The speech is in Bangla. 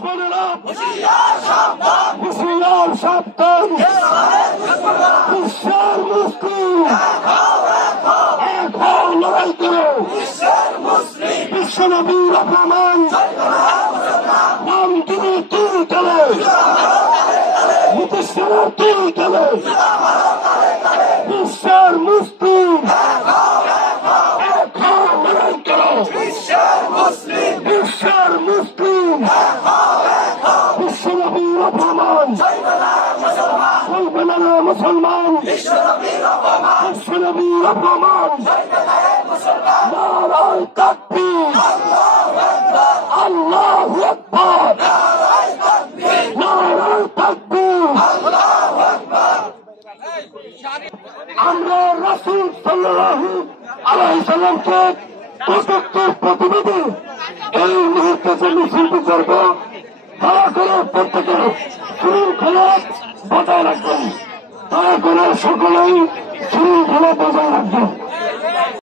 দুশ্মনেরা হুঁশিয়ার সাবধান, বিশ্বের মুসলিম এক হও, লড়াই করো, বিশ্বনবীর অপমান নাম তুমি তুই গেলে, মুখেশ্বরা তুই গেলে, বিশ্বের মুসলিম এক হও, লড়াই করো, বিশ্বের মুসলিম বিশ্বনবীর অপমান চলবে না রে মুসলমান, বিশ্বনবীর অপমান নারায়ে তাকবীর, আল্লাহু আকবার, নারায়ে তাকবীর। আমরা রাসূল সাল্লাল্লাহু আলাইহি সাল্লামকে প্রত্যেকের প্রতিনিধি এই মুহূর্তে যে মিছিলটি করব, দয়া করে প্রত্যেকে শৃঙ্খলা বজায় রাখবেন, দয়া করে সকলেই শৃঙ্খলা বজায় রাখবেন।